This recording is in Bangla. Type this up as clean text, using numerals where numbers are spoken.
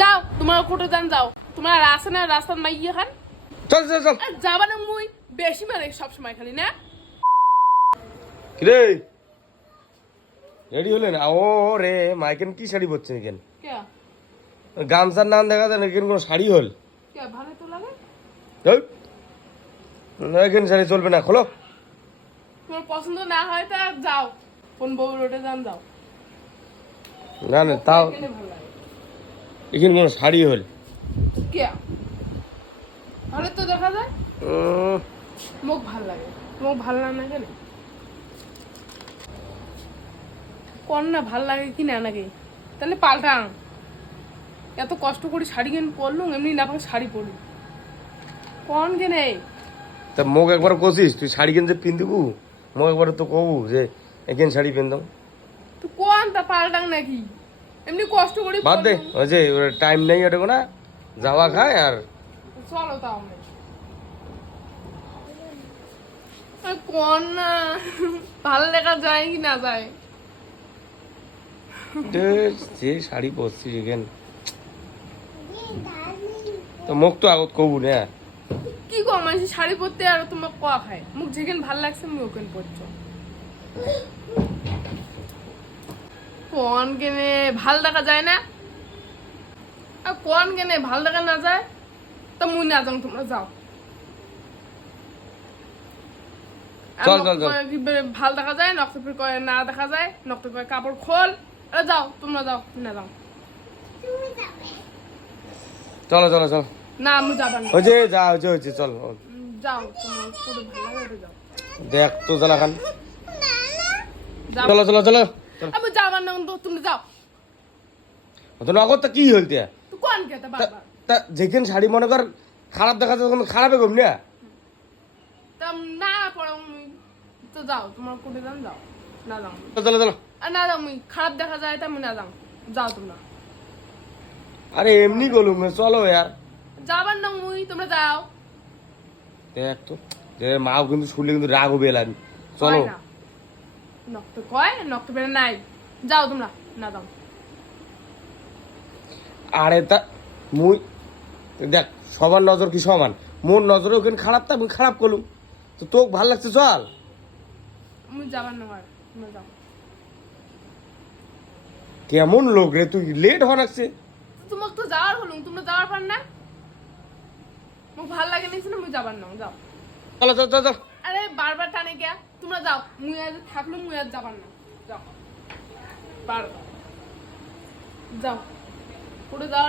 যাও তোমার কোটে যান যাও তোমার আসে না রাস্তার মাইয়ে খান চল চল চল যাবা না মুই বেশি মানে সব সময় খালি না কিরে রেডি হলেন ও রে মাইকেন কি শাড়ি পরছে এখান কে গামছার নাম দেখা যায় না এখানে কোনো শাড়ি হল কে ভালো তো লাগে এখানে শাড়ি চলবে না খোলো তোমার পছন্দ না হয় তা যাও কোন বউ রোডে যান যাও না না তাও এখানে ভালো লাগে এখানে কোনো শাড়ি হল কে ভালো তো দেখা যায় মুখ ভাল লাগে মুখ ভাল লাগে না কেন কোন না ভাল লাগে কি না নাকি তাহলে পাল্টাং এত কষ্ট করে শাড়ি কেন পরলুম এমনি না পাকে শাড়ি পরি কোন কেনে তা মোক একবার কষিস তুই শাড়ি কিনতে পিনদিবু মোক একবার তো কবু যে এখানে শাড়ি পিনদাম তুই কোন তা পাল্টাং নাকি এমনি কষ্ট করে বাদ দে ওই যে টাইম নেই ওটা না যাওয়া খায় আর চলো তাও আমি কোন না ভালো দেখা যায় কি না যায় যে শাড়ি পরছিস এখানে তো মোক তো আগত কবু না কি গো মানুষ শাড়ি পরতে আর তোমার কোয়া খায় মুখ যেখানে ভাল লাগছে আমি ওখানে পরছো কোন কেনে ভাল দেখা যায় না আর কোন কেনে ভাল দেখা না যায় তো মুই না যাও তোমরা যাও চল, চল, চল। ভাল দেখা যায় নকশা কয় না দেখা যায় নকশা কয় কাপড় খোল আরে যাও তোমরা যাও না যাও চলো চলো চলো না আমি যাবার না ওই যে যা হয়েছে হয়েছে চল যাও তোমার পুরো ভালো লাগে যাও দেখ তো জ্বালা খান যাও চলো চলো চলো আমি যাবার না তো তুমি যাও তো নগদ তা কি হইতে তুই কোন কেতে বারবার তা যেখানে শাড়ি মনে কর খারাপ দেখা যাচ্ছে তখন খারাপই কম না তা না পড়ো তো যাও তোমার কোটে যান যাও না যাও চলো চলো আর না যাও মুই খারাপ দেখা যায় তা আমি না যাও যাও তোমরা আরে এমনি গলুম চলো ইয়ার যাবার না মুই তোমরা যাও দেখ তো মাও কিন্তু শুনলে কিন্তু রাগ হবে এলাম চলো নক্ত কয় নক্ত বেড়ে নাই যাও তোমরা না যাও আরে তা মুই দেখ সবার নজর কি সমান মোর নজরে ওখানে খারাপ তা আমি খারাপ করলুম তো তোকে ভাল লাগছে চল মুই যাবার না আর তোমরা যাও কেমন লোক রে তুই লেট হওয়া লাগছে তোমাকে তো যাওয়ার হলো তোমরা যাওয়ার পার না মুখ ভাল লাগে নিছে না মুই যাবার না যাও চলো চল চল চল আরে বারবার টানে গিয়া তোমরা যাও মুই আজ থাকলো মুই আজ যাবার না যাও বারবার যাও পুরো যাও